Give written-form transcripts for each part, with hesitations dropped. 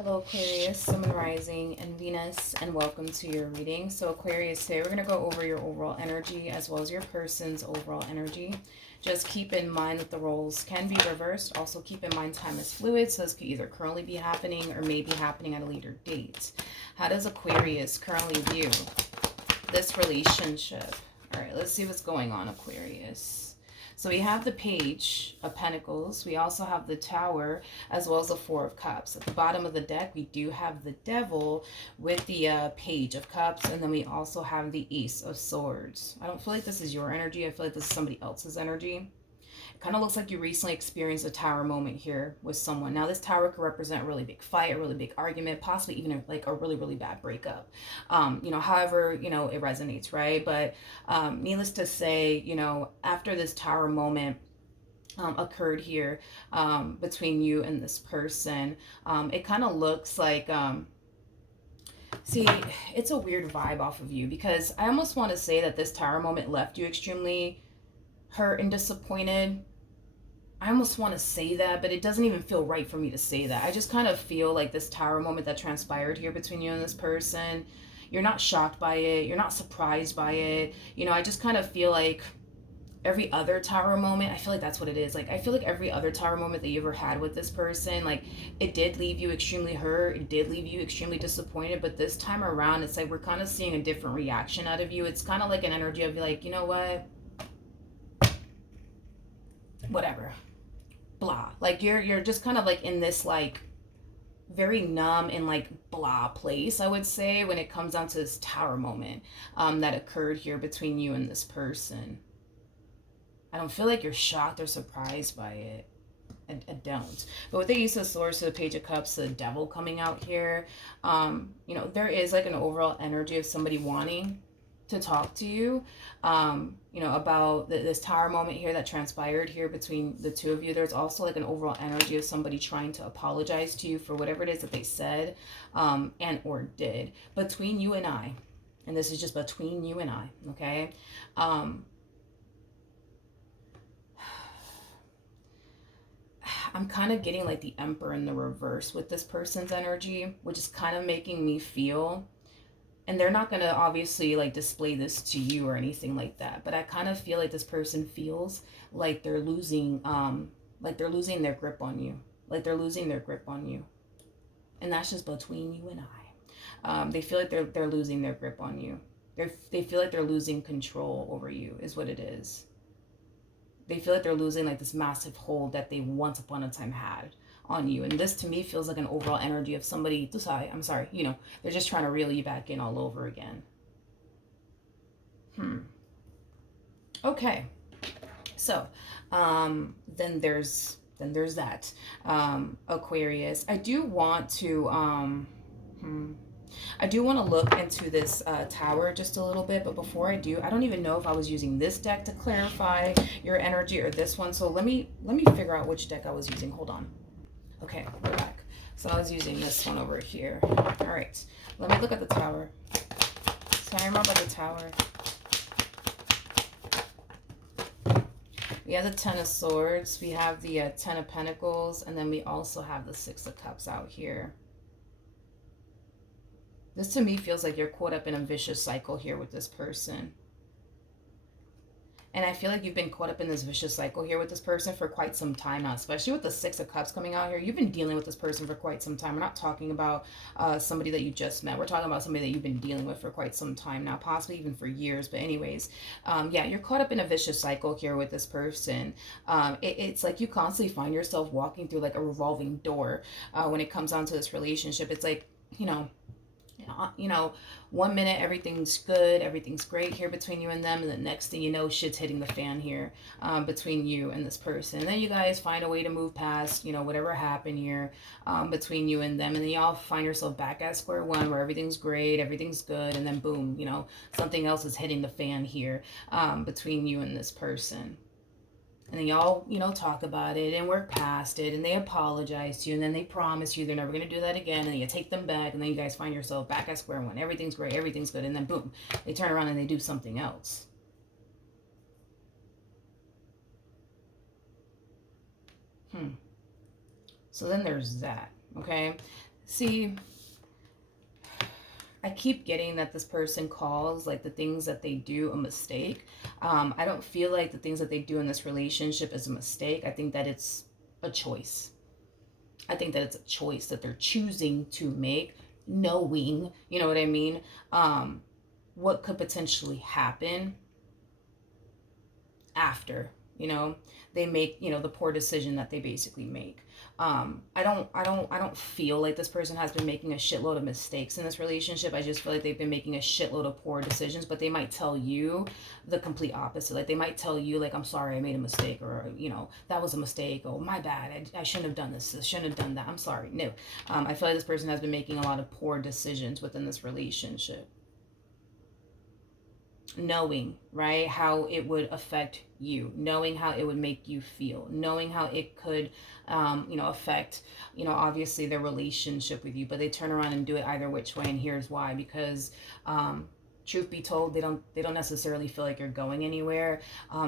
Hello Aquarius, Sun and Rising, and Venus, and welcome to your reading. So Aquarius, today we're going to go over your overall energy as well as your person's overall energy. Just keep in mind that the roles can be reversed. Also keep in mind time is fluid, so this could either currently be happening or may be happening at a later date. How does Aquarius currently view this relationship? All right, let's see what's going on, Aquarius. So we have the Page of Pentacles. We also have the Tower as well as the Four of Cups. At the bottom of the deck, we do have the Devil with the Page of Cups. And then we also have the Ace of Swords. I don't feel like this is your energy. I feel like this is somebody else's energy. It kind of looks like you recently experienced a tower moment here with someone. Now, this tower could represent a really big fight, a really big argument, possibly even like a really, really bad breakup. However, it resonates, right? But needless to say, after this tower moment occurred here between you and this person, it kind of looks like... See, it's a weird vibe off of you because I almost want to say that this tower moment left you extremely hurt and disappointed. I almost want to say that, but it doesn't even feel right for me to say that. I just kind of feel like this tower moment that transpired here between you and this person, you're not shocked by it. You're not surprised by it. I just kind of feel like every other tower moment, I feel like that's what it is. Like, I feel like every other tower moment that you ever had with this person, like, it did leave you extremely hurt. It did leave you extremely disappointed. But this time around, it's like we're kind of seeing a different reaction out of you. It's kind of like an energy of like, you know what? Whatever. Blah. Like you're just kind of like in this like very numb and like blah place, I would say, when it comes down to this tower moment that occurred here between you and this person. I don't feel like you're shocked or surprised by it. I don't. But with the Ace of Swords to the Page of Cups, the Devil coming out here, there is like an overall energy of somebody wanting to talk to you, about this tower moment here that transpired here between the two of you. There's also like an overall energy of somebody trying to apologize to you for whatever it is that they said and or did between you and I. And this is just between you and I, okay? I'm kind of getting like the Emperor in the reverse with this person's energy, which is kind of making me feel, and they're not going to obviously like display this to you or anything like that, but I kind of feel like this person feels like they're losing their grip on you. Like they're losing their grip on you. And that's just between you and I. They feel like they're losing their grip on you. They feel like they're losing control over you is what it is. They feel like they're losing like this massive hold that they once upon a time had on you. And this to me feels like an overall energy of somebody, I'm sorry, they're just trying to reel you back in all over again. Okay. So, then there's that. Aquarius. I do want to look into this tower just a little bit, but before I do, I don't even know if I was using this deck to clarify your energy or this one. So let me figure out which deck I was using. Hold on. Okay, we're back. So I was using this one over here. All right, let me look at the tower. So I remember the tower. We have the Ten of Swords. We have the Ten of Pentacles, and then we also have the Six of Cups out here. This to me feels like you're caught up in a vicious cycle here with this person. And I feel like you've been caught up in this vicious cycle here with this person for quite some time now, especially with the Six of Cups coming out here. You've been dealing with this person for quite some time. We're not talking about somebody that you just met. We're talking about somebody that you've been dealing with for quite some time now, possibly even for years. But anyways, yeah, you're caught up in a vicious cycle here with this person. It's like you constantly find yourself walking through like a revolving door when it comes down to this relationship. It's like, 1 minute everything's good, everything's great here between you and them, and the next thing you know, shit's hitting the fan here between you and this person. And then you guys find a way to move past, whatever happened here between you and them, and then y'all find yourself back at square one where everything's great, everything's good, and then boom, something else is hitting the fan here between you and this person. And then y'all, talk about it and work past it, and they apologize to you, and then they promise you they're never going to do that again, and then you take them back, and then you guys find yourself back at square one. Everything's great, everything's good, and then boom, they turn around and they do something else. So then there's that, okay? See, I keep getting that this person calls like the things that they do a mistake. I don't feel like the things that they do in this relationship is a mistake. I think that it's a choice. I think that it's a choice that they're choosing to make, knowing, you know what I mean, what could potentially happen after, they make, the poor decision that they basically make. I don't feel like this person has been making a shitload of mistakes in this relationship. I just feel like they've been making a shitload of poor decisions, but they might tell you the complete opposite. Like they might tell you like, I'm sorry, I made a mistake, or that was a mistake, or my bad, I shouldn't have done this, I shouldn't have done that, I'm sorry. No. I feel like this person has been making a lot of poor decisions within this relationship, knowing, right, how it would affect you, knowing how it would make you feel, knowing how it could affect, obviously their relationship with you, but they turn around and do it either which way. And here's why: because truth be told, they don't necessarily feel like you're going anywhere.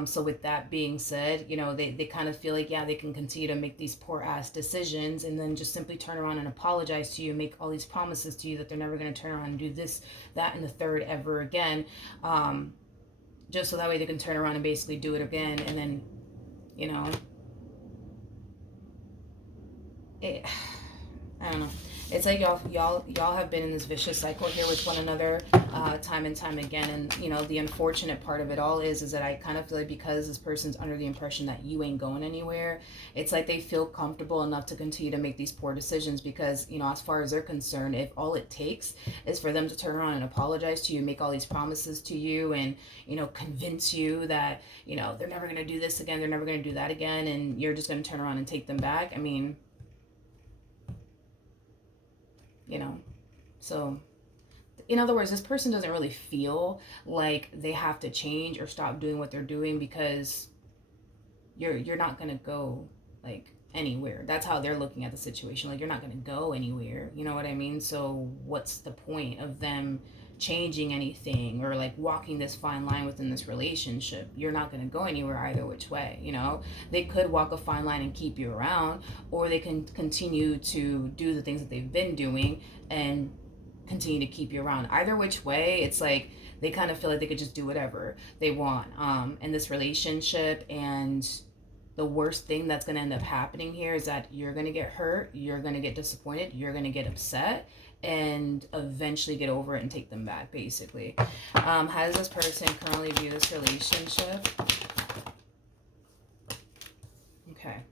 So with that being said, they kind of feel like, yeah, they can continue to make these poor ass decisions and then just simply turn around and apologize to you, make all these promises to you that they're never going to turn around and do this, that, and the third ever again, just so that way they can turn around and basically do it again. And then it, I don't know. It's like y'all have been in this vicious cycle here with one another, time and time again. And the unfortunate part of it all is that I kind of feel like because this person's under the impression that you ain't going anywhere, it's like they feel comfortable enough to continue to make these poor decisions because, as far as they're concerned, if all it takes is for them to turn around and apologize to you, make all these promises to you, and convince you that they're never going to do this again, they're never going to do that again, and you're just going to turn around and take them back. I mean, so in other words, this person doesn't really feel like they have to change or stop doing what they're doing because you're not going to go like anywhere. That's how they're looking at the situation. Like, you're not going to go anywhere. You know what I mean? So what's the point of them changing anything or like walking this fine line within this relationship? You're not going to go anywhere either which way. They could walk a fine line and keep you around, or they can continue to do the things that they've been doing and continue to keep you around. Either which way, it's like they kind of feel like they could just do whatever they want in this relationship. And the worst thing that's going to end up happening here is that you're going to get hurt, you're going to get disappointed, you're going to get upset, and eventually get over it and take them back, basically. How does this person currently view this relationship? Okay.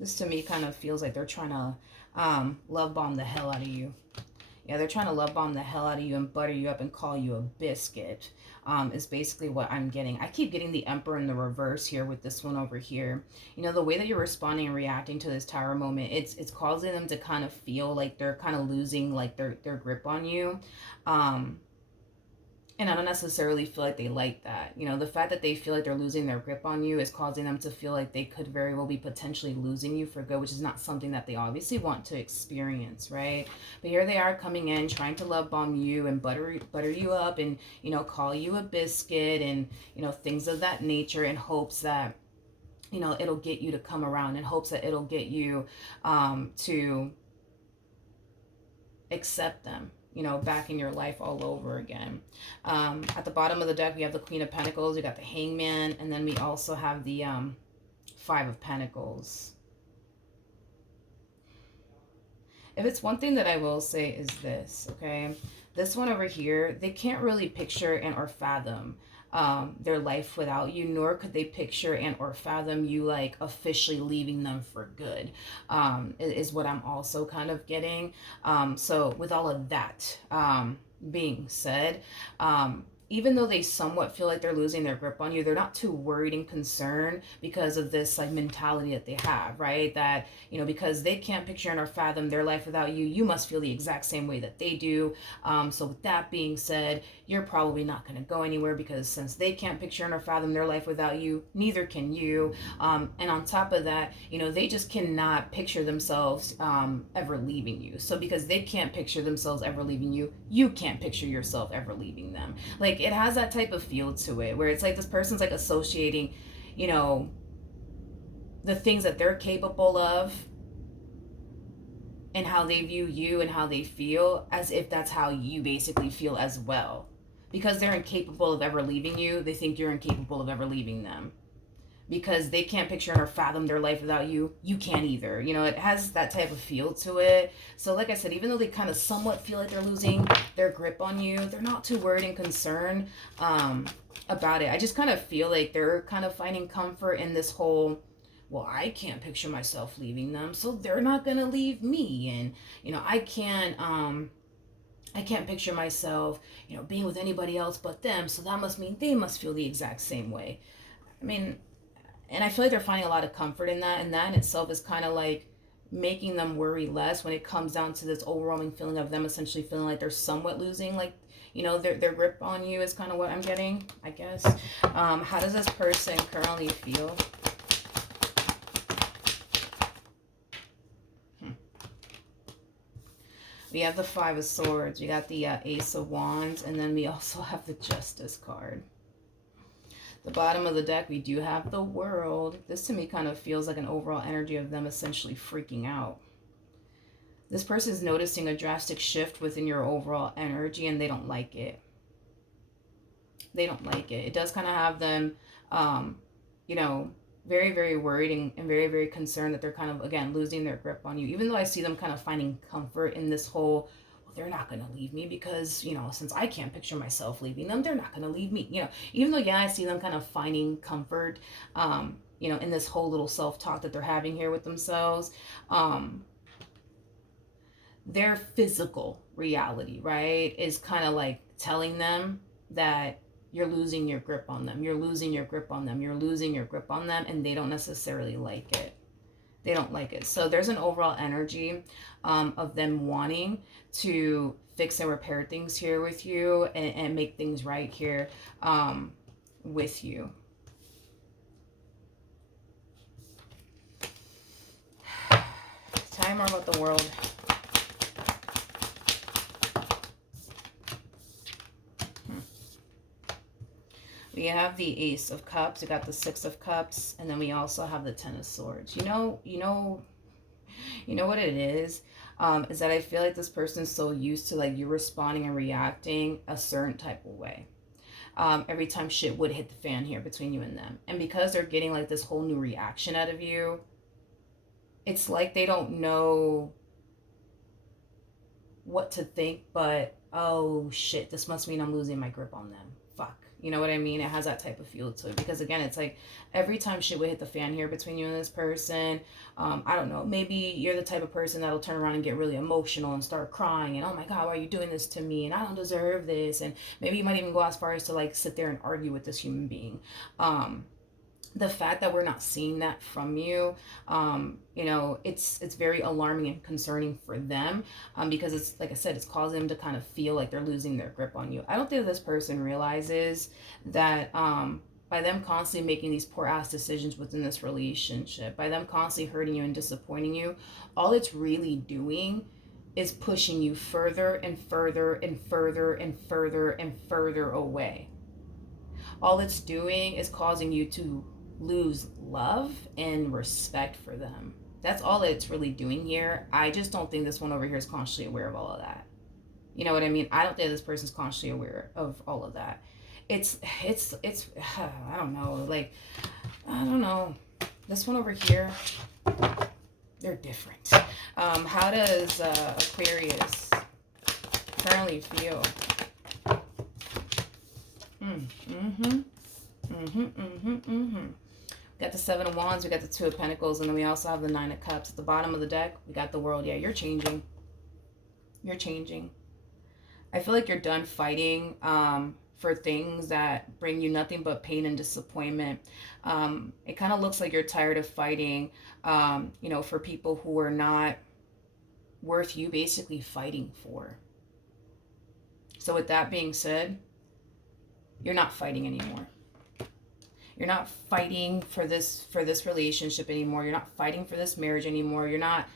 This to me kind of feels like they're trying to love bomb the hell out of you. Yeah, they're trying to love bomb the hell out of you and butter you up and call you a biscuit, is basically what I'm getting. I keep getting the Emperor in the reverse here with this one over here. The way that you're responding and reacting to this Tower moment, it's causing them to kind of feel like they're kind of losing like their grip on you. And I don't necessarily feel like they like that. The fact that they feel like they're losing their grip on you is causing them to feel like they could very well be potentially losing you for good, which is not something that they obviously want to experience, right? But here they are coming in, trying to love bomb you and butter you up and, call you a biscuit and, things of that nature, in hopes that, it'll get you to come around, in hopes that it'll get you to accept them, back in your life all over again. At the bottom of the deck, we have the Queen of Pentacles, we got the Hangman, and then we also have the Five of Pentacles. If it's one thing that I will say is this, okay? This one over here, they can't really picture and or fathom their life without you, nor could they picture and or fathom you like officially leaving them for good, is what I'm also kind of getting. So with all of that being said, even though they somewhat feel like they're losing their grip on you, they're not too worried and concerned because of this like mentality that they have, right? That, because they can't picture and or fathom their life without you, you must feel the exact same way that they do. So with that being said, you're probably not going to go anywhere, because since they can't picture and or fathom their life without you, neither can you. And on top of that, they just cannot picture themselves ever leaving you. So because they can't picture themselves ever leaving you, you can't picture yourself ever leaving them. Like, it has that type of feel to it where it's like this person's like associating, the things that they're capable of and how they view you and how they feel, as if that's how you basically feel as well. Because they're incapable of ever leaving you, they think you're incapable of ever leaving them. Because they can't picture or fathom their life without you, you can't either. You know, it has that type of feel to it. So like I said, even though they kind of somewhat feel like they're losing their grip on you, they're not too worried and concerned about it. I just kind of feel like they're kind of finding comfort in this whole, well, I can't picture myself leaving them, so they're not gonna leave me. And you know, I can't picture myself, you know, being with anybody else but them, so that must mean they must feel the exact same way. I mean, and I feel like they're finding a lot of comfort in that, and that in itself is kind of like making them worry less when it comes down to this overwhelming feeling of them essentially feeling like they're somewhat losing, like, you know, their grip on you is kind of what I'm getting, I guess. How does this person currently feel? We have the Five of Swords, we got the Ace of Wands, and then we also have the Justice card. The bottom of the deck, we do have the World. This to me kind of feels like an overall energy of them essentially freaking out. This person is noticing a drastic shift within your overall energy, and they don't like it. They don't like it. It does kind of have them, you know, very, very worried and very, very concerned that they're kind of, again, losing their grip on you. Even though I see them kind of finding comfort in this whole, well, they're not going to leave me because, you know, since I can't picture myself leaving them, they're not going to leave me. You know, even though, yeah, I see them kind of finding comfort, you know, in this whole little self-talk that they're having here with themselves. Their physical reality, right, is kind of like telling them that you're losing your grip on them. You're losing your grip on them. You're losing your grip on them, and they don't necessarily like it. They don't like it. So there's an overall energy of them wanting to fix and repair things here with you, and make things right here with you. Tell me more about the World. We have the Ace of Cups, we got the Six of Cups, and then we also have the Ten of Swords. You know what it is that I feel like this person's so used to like you responding and reacting a certain type of way. Every time shit would hit the fan here between you and them. And because they're getting like this whole new reaction out of you, it's like they don't know what to think, but oh shit, this must mean I'm losing my grip on them. Fuck. You know what I mean? It has that type of feel to it. Because again, it's like every time shit would hit the fan here between you and this person, I don't know, maybe you're the type of person that'll turn around and get really emotional and start crying and, oh my God, why are you doing this to me? And I don't deserve this. And maybe you might even go as far as to like sit there and argue with this human being. The fact that we're not seeing that from you, you know, it's very alarming and concerning for them, because it's, like I said, it's causing them to kind of feel like they're losing their grip on you. I don't think this person realizes that by them constantly making these poor ass decisions within this relationship, by them constantly hurting you and disappointing you, all it's really doing is pushing you further and further and further and further and further away. All it's doing is causing you to lose love and respect for them. That's all it's really doing here. I just don't think this one over here is consciously aware of all of that. You know what I mean? I don't think this person's consciously aware of all of that. It's I don't know, like, I don't know. This one over here, they're different. How does Aquarius currently feel? We got the Seven of Wands, we got the Two of Pentacles, and then we also have the Nine of Cups. At the bottom of the deck, we got the World. Yeah, you're changing. You're changing. I feel like you're done fighting for things that bring you nothing but pain and disappointment. It kind of looks like you're tired of fighting, you know, for people who are not worth you basically fighting for. So with that being said, you're not fighting anymore. You're not fighting for this relationship anymore. You're not fighting for this marriage anymore. You're not,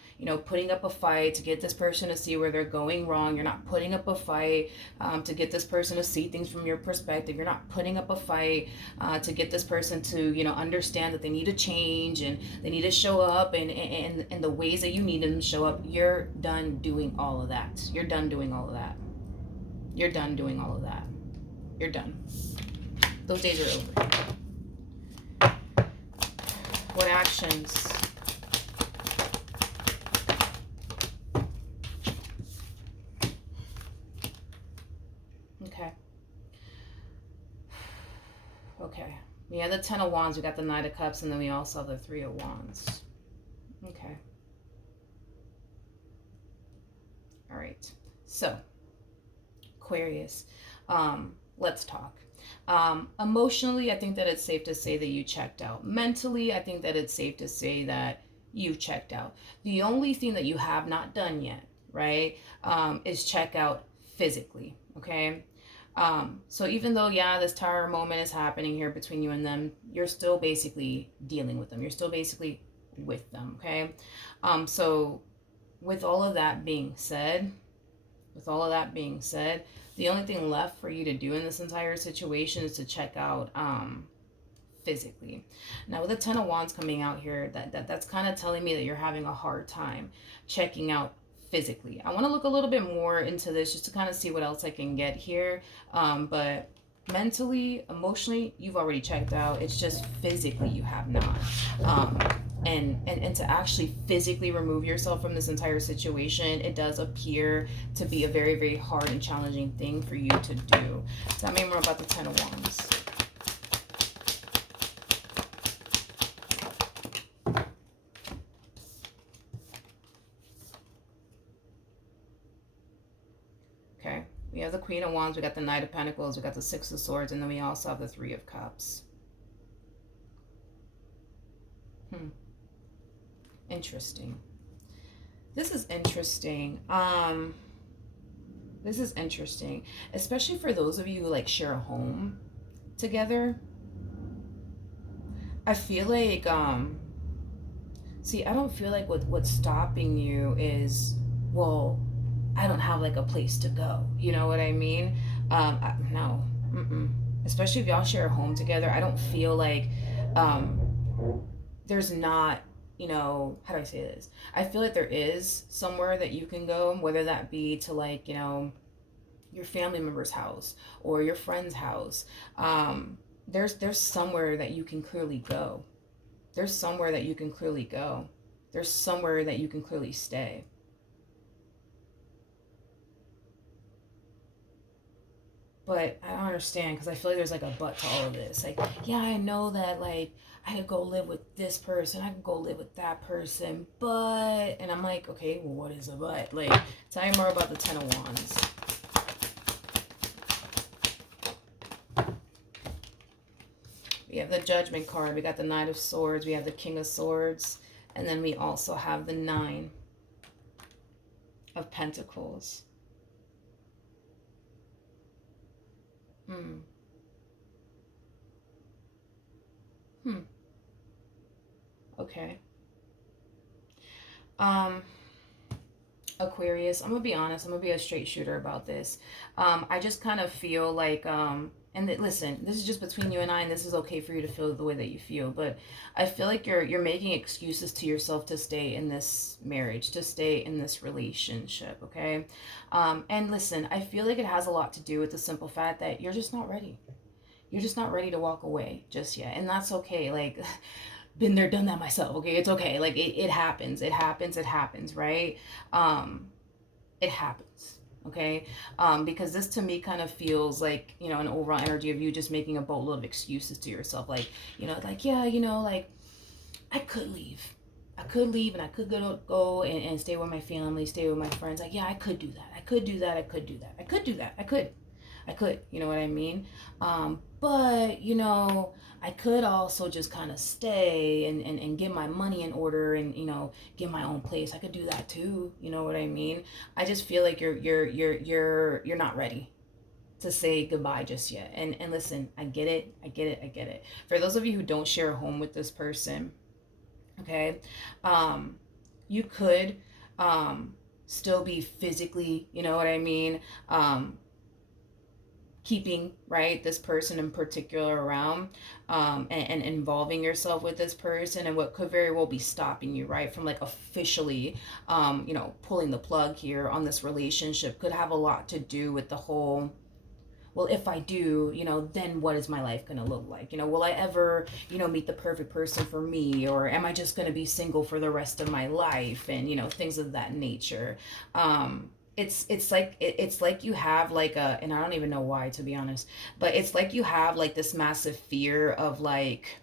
putting up a fight to get this person to see where they're going wrong. You're not putting up a fight to get this person to see things from your perspective. You're not putting up a fight to get this person to, understand that they need to change and they need to show up and the ways that you need them to show up. You're done doing all of that. You're done doing all of that. You're done doing all of that. You're done. Those days are over. What actions? Okay. Okay. We have the Ten of Wands, we got the Knight of Cups, and then we also have the Three of Wands. Okay. All right. So, Aquarius, let's talk. Emotionally, I think that it's safe to say that you checked out. Mentally, I think that it's safe to say that you checked out. The only thing that you have not done yet, right, is check out physically, okay? So even though, yeah, this Tower moment is happening here between you and them, you're still basically dealing with them. You're still basically with them, okay? So with all of that being said, the only thing left for you to do in this entire situation is to check out physically. Now with the Ten of Wands coming out here, that's kind of telling me that you're having a hard time checking out physically. I want to look a little bit more into this just to kind of see what else I can get here. But mentally, emotionally, you've already checked out. It's just physically you have not. And to actually physically remove yourself from this entire situation, it does appear to be a very, very hard and challenging thing for you to do. Tell me more about the Ten of Wands. Okay, we have the Queen of Wands, we got the Knight of Pentacles, we got the Six of Swords, and then we also have the Three of Cups. Interesting. This is interesting. This is interesting, especially for those of you who like share a home together. I feel like see, I don't feel like what's stopping you is, well, I don't have like a place to go. You know what I mean? No. Especially if y'all share a home together, I don't feel like there's not, how do I say this? I feel like there is somewhere that you can go, whether that be to like, your family member's house or your friend's house. There's somewhere that you can clearly go. There's somewhere that you can clearly go. There's somewhere that you can clearly stay. But I don't understand, because I feel like there's like a but to all of this. Like, yeah, I know that like I could go live with this person, I could go live with that person, but, and I'm like, okay, well, what is a but? Like, tell me more about the Ten of Wands. We have the Judgment card, we got the Knight of Swords, we have the King of Swords, and then we also have the Nine of Pentacles. Okay. Aquarius, I'm gonna be honest, I'm gonna be a straight shooter about this. I just kind of feel like listen, this is just between you and I, and this is okay for you to feel the way that you feel, but I feel like you're making excuses to yourself to stay in this marriage, to stay in this relationship, okay? And listen, I feel like it has a lot to do with the simple fact that you're just not ready. You're just not ready to walk away just yet, and that's okay. Like, been there, done that myself, okay? It's okay. Like, it happens, right? It happens, okay? Because this to me kind of feels like, an overall energy of you just making a boatload of excuses to yourself. Like, like, yeah, like, I could leave. I could leave and I could go and stay with my family, stay with my friends. Like, yeah, I could do that. I could do that. I could do that. I could do that. I could, you know what I mean? But, I could also just kind of stay and get my money in order and, get my own place. I could do that too. You know what I mean? I just feel like you're not ready to say goodbye just yet. And listen, I get it. I get it. I get it. For those of you who don't share a home with this person, okay, you could still be physically, you know what I mean, keeping, right, this person in particular around, and involving yourself with this person. And what could very well be stopping you, right, from like officially, pulling the plug here on this relationship could have a lot to do with the whole, well, if I do, then what is my life going to look like? Will I ever, meet the perfect person for me? Or am I just going to be single for the rest of my life? And, things of that nature. It's like you have like and I don't even know why, to be honest, but it's like you have like this massive fear of like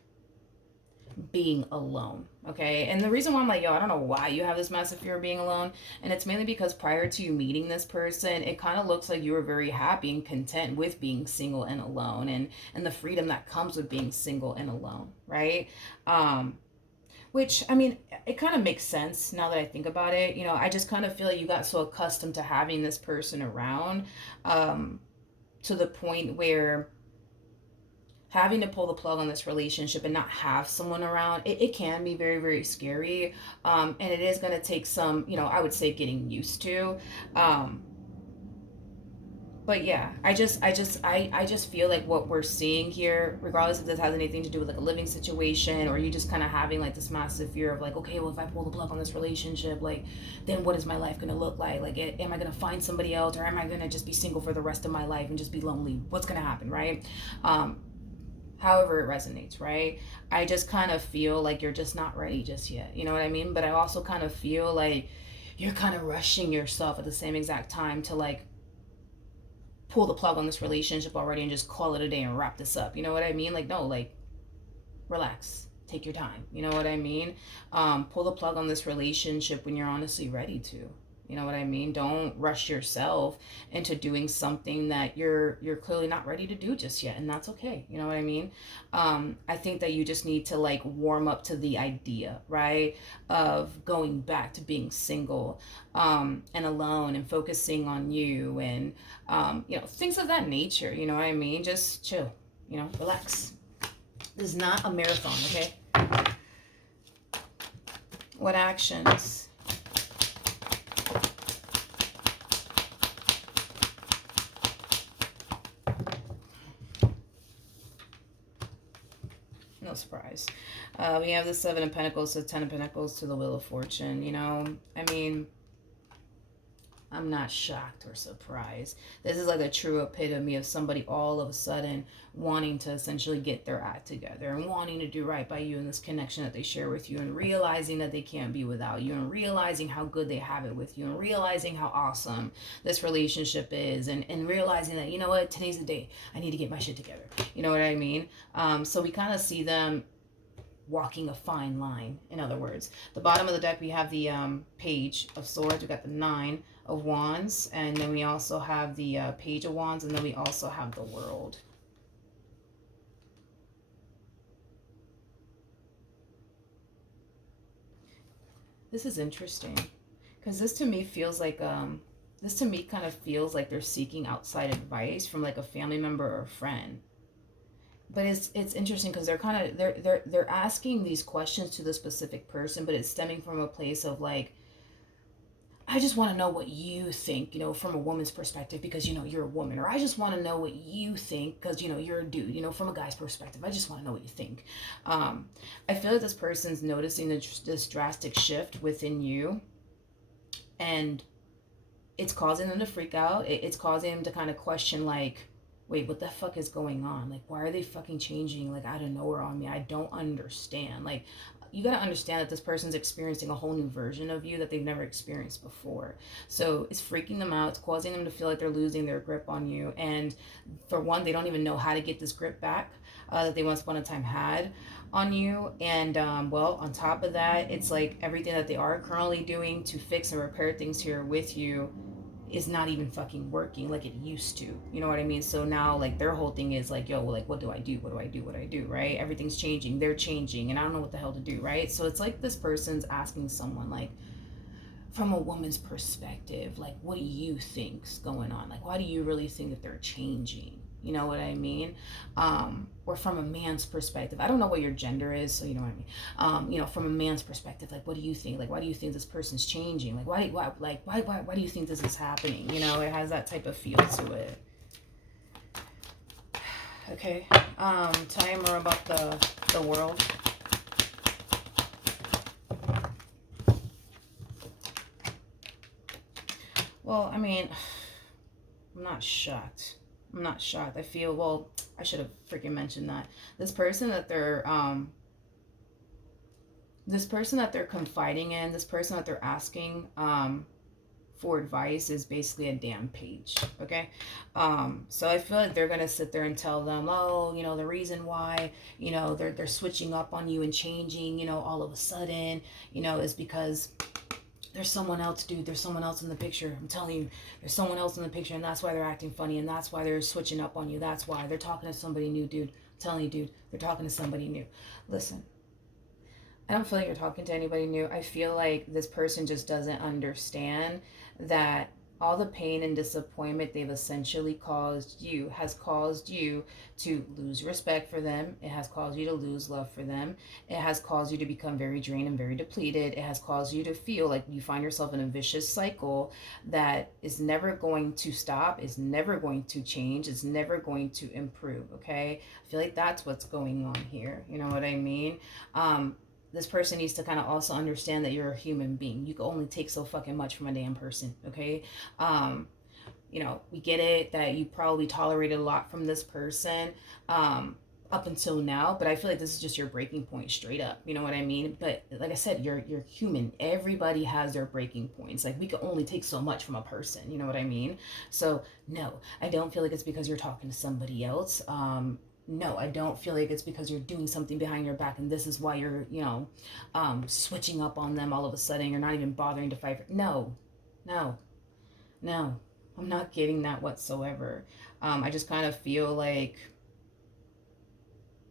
being alone. Okay. And the reason why I'm like, yo, I don't know why you have this massive fear of being alone. And it's mainly because prior to you meeting this person, it kind of looks like you were very happy and content with being single and alone, and the freedom that comes with being single and alone. Right. Which, I mean, it kind of makes sense now that I think about it. I just kind of feel like you got so accustomed to having this person around, to the point where having to pull the plug on this relationship and not have someone around, it can be very, very scary. And it is going to take some, I would say, getting used to. But yeah, I just feel like what we're seeing here, regardless if this has anything to do with like a living situation, or you just kind of having like this massive fear of like, okay, well, if I pull the plug on this relationship, like, then what is my life going to look like? Like, am I going to find somebody else, or am I going to just be single for the rest of my life and just be lonely? What's going to happen, right? However it resonates, right? I just kind of feel like you're just not ready just yet. You know what I mean? But I also kind of feel like you're kind of rushing yourself at the same exact time to like pull the plug on this relationship already and just call it a day and wrap this up. You know what I mean? Like, no, like, relax. Take your time. You know what I mean? Pull the plug on this relationship when you're honestly ready to. You know what I mean? Don't rush yourself into doing something that you're clearly not ready to do just yet, and that's okay. You know what I mean? I think that you just need to like warm up to the idea, right, of going back to being single, and alone, and focusing on you, and things of that nature. You know what I mean? Just chill. Relax. This is not a marathon, okay? What actions? No surprise. We have the Seven of Pentacles to Ten of Pentacles to the Wheel of Fortune. I mean, I'm not shocked or surprised. This is like a true epitome of somebody all of a sudden wanting to essentially get their act together and wanting to do right by you in this connection that they share with you, and realizing that they can't be without you, and realizing how good they have it with you, and realizing how awesome this relationship is, and realizing that, you know what, today's the day. I need to get my shit together. You know what I mean? So we kind of see them walking a fine line, in other words. The bottom of the deck, we have the Page of Swords. We got the Nine of Wands, and then we also have the Page of Wands, and then we also have the World. This is interesting, because this to me feels like this to me kind of feels like they're seeking outside advice from like a family member or a friend. But it's interesting because they're asking these questions to the specific person, but it's stemming from a place of like, I just want to know what you think, from a woman's perspective, because, you're a woman. Or I just want to know what you think because, you're a dude, from a guy's perspective. I just want to know what you think. I feel like this person's noticing this drastic shift within you, and it's causing them to freak out. It's causing them to kind of question, like, wait, what the fuck is going on? Like, why are they fucking changing, like, out of nowhere on me? I don't understand. Like, you got to understand that this person's experiencing a whole new version of you that they've never experienced before. So it's freaking them out. It's causing them to feel like they're losing their grip on you. And for one, they don't even know how to get this grip back that they once upon a time had on you. And well, on top of that, it's like everything that they are currently doing to fix and repair things here with you is not even fucking working like it used to. You know what I mean? So now, like, their whole thing is like, yo, well, like, what do I do? What do I do? What do I do? Right? Everything's changing. They're changing. And I don't know what the hell to do. Right? So it's like this person's asking someone, like, from a woman's perspective, like, what do you think's going on? Like, why do you really think that they're changing? You know what I mean? Or from a man's perspective, I don't know what your gender is, so you know what I mean. From a man's perspective, like, what do you think? Like, why do you think this person's changing? Like, why do you think this is happening? You know, it has that type of feel to it. Okay. Tell me more about the world. Well, I mean, I'm not shocked. I'm not shocked. I feel, well, I should have freaking mentioned that. This person that they're confiding in, this person that they're asking for advice is basically a damn page. Okay. So I feel like they're gonna sit there and tell them, oh, the reason why, they're switching up on you and changing, all of a sudden, is because there's someone else, dude. There's someone else in the picture. I'm telling you, there's someone else in the picture, and that's why they're acting funny, and that's why they're switching up on you. That's why they're talking to somebody new, dude. I'm telling you, dude, they're talking to somebody new. Listen, I don't feel like you're talking to anybody new. I feel like this person just doesn't understand that all the pain and disappointment they've essentially has caused you to lose respect for them. It has caused you to lose love for them. It has caused you to become very drained and very depleted. It has caused you to feel like you find yourself in a vicious cycle that is never going to stop, is never going to change, is never going to improve, okay? I feel like that's what's going on here. You know what I mean? This person needs to kind of also understand that you're a human being. You can only take so fucking much from a damn person, okay? We get it that you probably tolerated a lot from this person up until now, but I feel like this is just your breaking point straight up. You know what I mean? But like I said, you're human. Everybody has their breaking points. Like, we can only take so much from a person. You know what I mean? So no, I don't feel like it's because you're talking to somebody else. No, I don't feel like it's because you're doing something behind your back and this is why you're, switching up on them all of a sudden. You're not even bothering to fight. No, I'm not getting that whatsoever. I just kind of feel like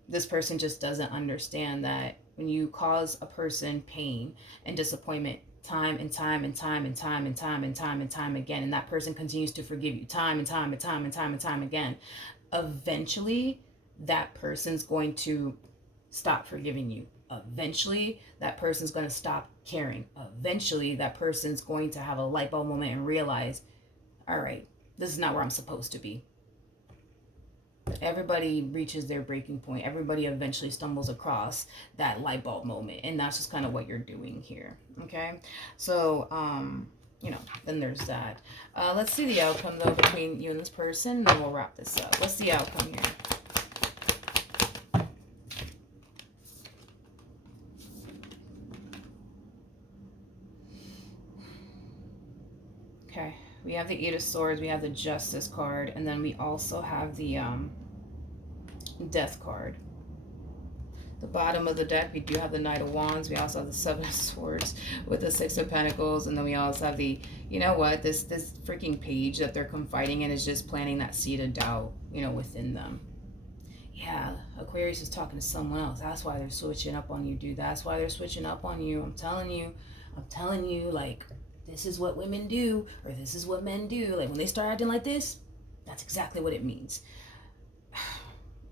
this person just doesn't understand that when you cause a person pain and disappointment time and time and time and time and time and time and time again, and that person continues to forgive you time and time and time and time and time again, eventually that person's going to stop forgiving you. Eventually, that person's going to stop caring. Eventually, that person's going to have a light bulb moment and realize, all right, this is not where I'm supposed to be. Everybody reaches their breaking point. Everybody eventually stumbles across that light bulb moment. And that's just kind of what you're doing here. Okay? So, then there's that. Let's see the outcome, though, between you and this person, and then we'll wrap this up. What's the outcome here? Okay, we have the Eight of Swords, we have the Justice card, and then we also have the Death card. The bottom of the deck, we do have the Knight of Wands. We also have the Seven of Swords with the Six of Pentacles, and then we also have the, this freaking page that they're confiding in is just planting that seed of doubt, within them. Yeah, Aquarius is talking to someone else. That's why they're switching up on you, dude. That's why they're switching up on you. I'm telling you, like, this is what women do, or this is what men do. Like, when they start acting like this, that's exactly what it means.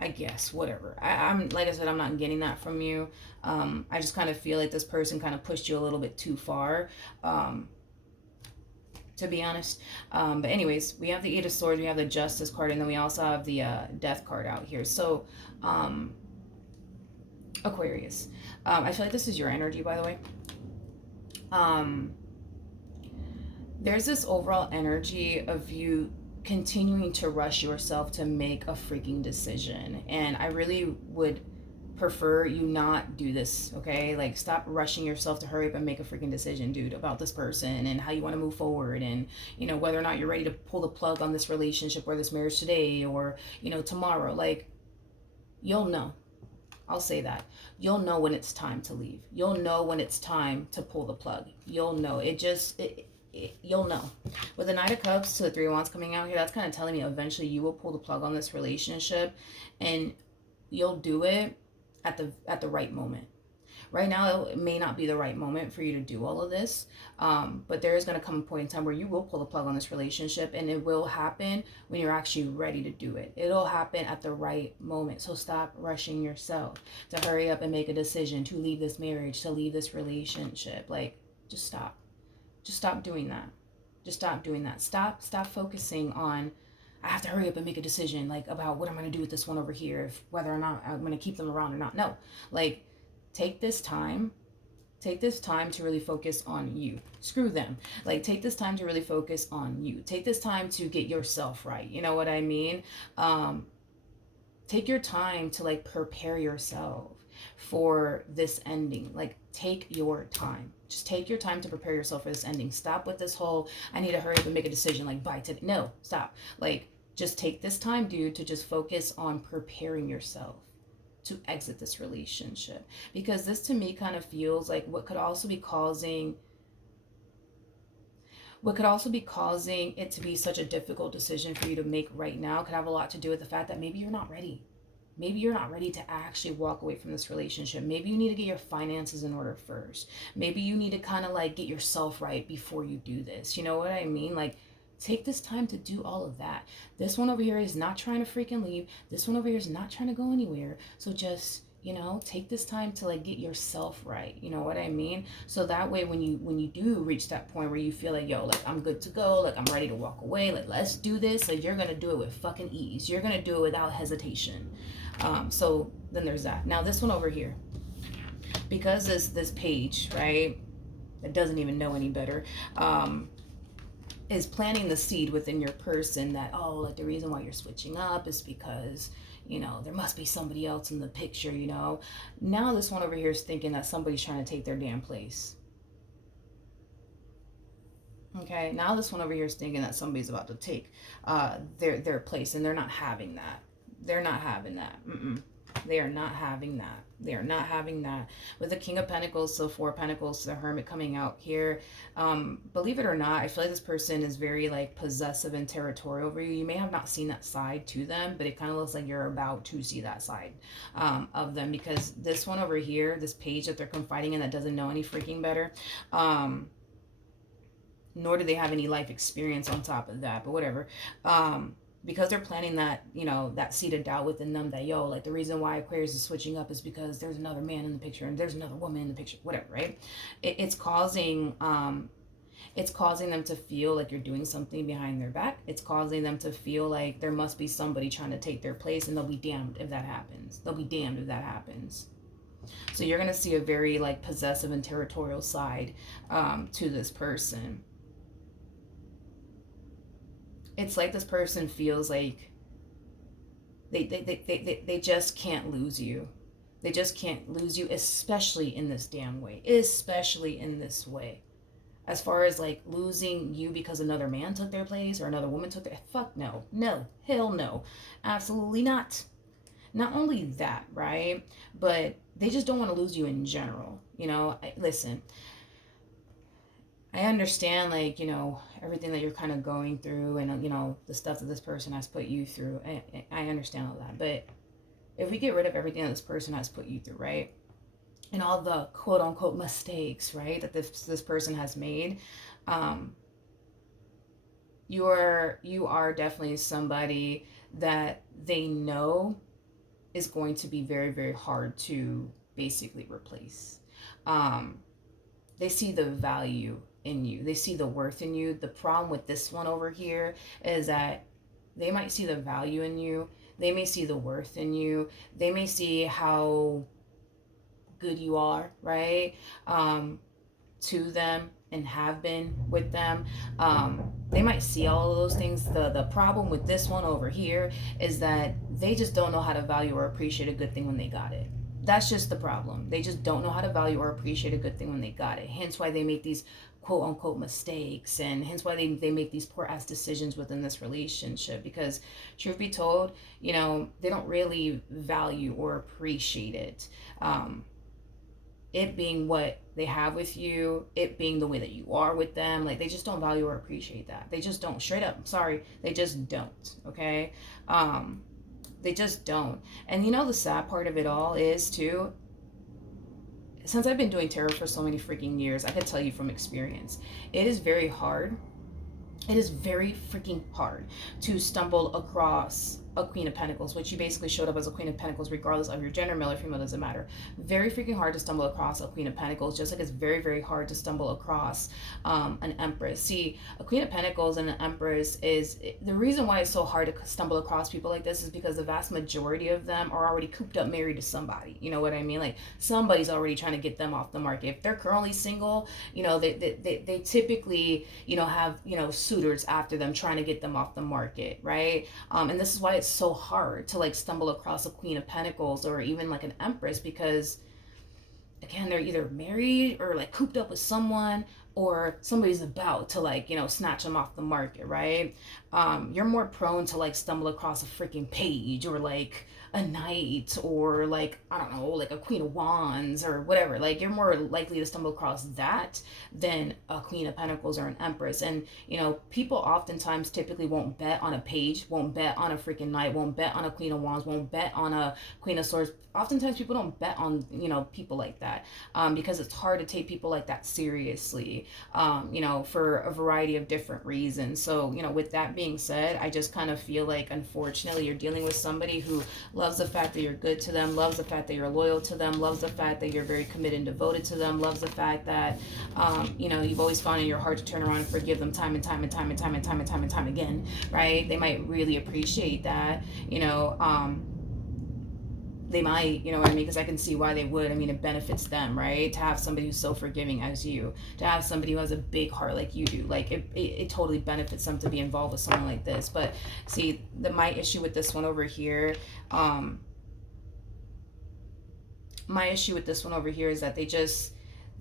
I guess, whatever. I'm like I said, I'm not getting that from you. I just kind of feel like this person kind of pushed you a little bit too far, to be honest. But anyways, we have the Eight of Swords, we have the Justice card, and then we also have the Death card out here. So, Aquarius. I feel like this is your energy, by the way. There's this overall energy of you continuing to rush yourself to make a freaking decision. And I really would prefer you not do this, okay? Like, stop rushing yourself to hurry up and make a freaking decision, dude, about this person and how you want to move forward, and, whether or not you're ready to pull the plug on this relationship or this marriage today or, tomorrow. Like, you'll know. I'll say that. You'll know when it's time to leave. You'll know when it's time to pull the plug. You'll know. You'll know. With the Knight of Cups to the Three of Wands coming out here, that's kind of telling me eventually you will pull the plug on this relationship, and you'll do it at the right moment. Right now, it may not be the right moment for you to do all of this, but there is going to come a point in time where you will pull the plug on this relationship, and it will happen when you're actually ready to do it. It'll happen at the right moment. So stop rushing yourself to hurry up and make a decision to leave this marriage, to leave this relationship. Like, just stop. Just stop doing that. Just stop doing that. Stop focusing on, I have to hurry up and make a decision, like, about what I'm going to do with this one over here, if whether or not I'm going to keep them around or not. No, like, take this time. Take this time to really focus on you. Screw them. Like, take this time to really focus on you. Take this time to get yourself right. You know what I mean? Take your time to, like, prepare yourself for this ending. Like, take your time. Just take your time to prepare yourself for this ending. Stop with this whole, I need to hurry up and make a decision, like, by today. No, stop. Like, just take this time, dude, to just focus on preparing yourself to exit this relationship. Because this, to me, kind of feels like what could also be causing it to be such a difficult decision for you to make right now could have a lot to do with the fact that maybe you're not ready. Maybe you're not ready to actually walk away from this relationship. Maybe you need to get your finances in order first. Maybe you need to kind of, like, get yourself right before you do this. You know what I mean? Like, take this time to do all of that. This one over here is not trying to freaking leave. This one over here is not trying to go anywhere. So just, take this time to, like, get yourself right. You know what I mean? So that way, when you do reach that point where you feel like, yo, like, I'm good to go, like, I'm ready to walk away, like, let's do this, like, you're gonna do it with fucking ease. You're gonna do it without hesitation. So then there's that. Now this one over here, because this page, right, that doesn't even know any better, is planting the seed within your person that, oh, like, the reason why you're switching up is because, there must be somebody else in the picture, Now this one over here is thinking that somebody's trying to take their damn place. Okay, now this one over here is thinking that somebody's about to take their place, and they're not having that. They're not having that. They are not having that. They are not having that. With the King of Pentacles, so Four of Pentacles, the Hermit coming out here. Believe it or not, I feel like this person is very, like, possessive and territorial over you. You may have not seen that side to them, but it kind of looks like you're about to see that side of them, because this one over here, this page that they're confiding in that doesn't know any freaking better, nor do they have any life experience on top of that, but whatever. Because they're planting that, that seed of doubt within them that, yo, like, the reason why Aquarius is switching up is because there's another man in the picture and there's another woman in the picture, whatever, right? It's causing them to feel like you're doing something behind their back. It's causing them to feel like there must be somebody trying to take their place, and they'll be damned if that happens. They'll be damned if that happens. So you're going to see a very, like, possessive and territorial side to this person. It's like this person feels like they just can't lose you. They just can't lose you, especially in this damn way. Especially in this way. As far as, like, losing you because another man took their place or another woman took their... Fuck no. No. Hell no. Absolutely not. Not only that, right? But they just don't want to lose you in general. Listen... I understand, like, everything that you're kind of going through, and, the stuff that this person has put you through. I understand all that. But if we get rid of everything that this person has put you through, right? And all the quote unquote mistakes, right, that this person has made, you are definitely somebody that they know is going to be very, very hard to basically replace. They see the value in you. They see the worth in you. The problem with this one over here is that they might see the value in you. They may see the worth in you. They may see how good you are, right? To them, and have been with them. They might see all of those things. The problem with this one over here is that they just don't know how to value or appreciate a good thing when they got it. That's just the problem. They just don't know how to value or appreciate a good thing when they got it. Hence why they make these quote unquote mistakes, and hence why they make these poor ass decisions within this relationship. Because truth be told, they don't really value or appreciate it. It being what they have with you, it being the way that you are with them, like, they just don't value or appreciate that. They just don't. Straight up, I'm sorry, they just don't. Okay, they just don't. And the sad part of it all is too, since I've been doing tarot for so many freaking years, I could tell you from experience, it is very hard. It is very freaking hard to stumble across a Queen of Pentacles, which you basically showed up as a Queen of Pentacles regardless of your gender, male or female, doesn't matter. Very freaking hard to stumble across a Queen of Pentacles, just like it's very, very hard to stumble across an Empress. See, a Queen of Pentacles and an Empress is, the reason why it's so hard to stumble across people like this is because the vast majority of them are already cooped up married to somebody. You know what I mean? Like, somebody's already trying to get them off the market. If they're currently single, you know, they typically, you know, have, you know, suitors after them trying to get them off the market, right? And this is why it's so hard to like stumble across a Queen of Pentacles or even like an Empress, because again, they're either married or like cooped up with someone, or somebody's about to like, you know, snatch them off the market, right? You're more prone to like stumble across a freaking page, or like a knight, or like, I don't know, like a Queen of Wands or whatever. Like, you're more likely to stumble across that than a Queen of Pentacles or an Empress. And, you know, people oftentimes typically won't bet on a page, won't bet on a freaking knight, won't bet on a Queen of Wands, won't bet on a Queen of Swords. Oftentimes people don't bet on, you know, people like that, because it's hard to take people like that seriously, you know, for a variety of different reasons. So, you know, with that being said, I just kind of feel like, unfortunately, you're dealing with somebody who loves the fact that you're good to them, loves the fact that you're loyal to them, loves the fact that you're very committed and devoted to them, loves the fact that, you know, you've always found in your heart to turn around and forgive them time and time and time and time and time and time and time again, right? They might really appreciate that, you know, they might, you know what I mean? Because I can see why they would. I mean, it benefits them, right? To have somebody who's so forgiving as you, to have somebody who has a big heart like you do. Like, it totally benefits them to be involved with someone like this. But see, my issue with this one over here, is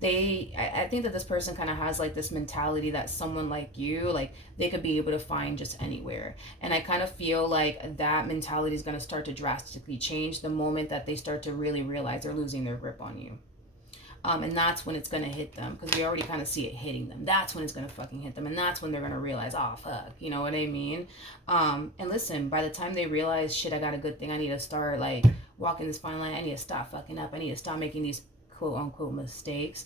that I think that this person kind of has like this mentality that someone like you, like, they could be able to find just anywhere. And I kind of feel like that mentality is going to start to drastically change the moment that they start to really realize they're losing their grip on you. And that's when it's going to hit them, because we already kind of see it hitting them. That's when it's going to fucking hit them. And that's when they're going to realize, oh, fuck, you know what I mean? And listen, by the time they realize, shit, I got a good thing, I need to start like walking this fine line, I need to stop fucking up, I need to stop making these quote unquote mistakes,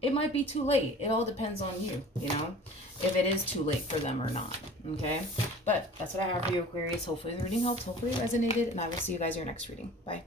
it might be too late. It all depends on you, you know, if it is too late for them or not. Okay, but that's what I have for you, Aquarius. Hopefully the reading helped, hopefully it resonated, and I will see you guys in your next reading. Bye.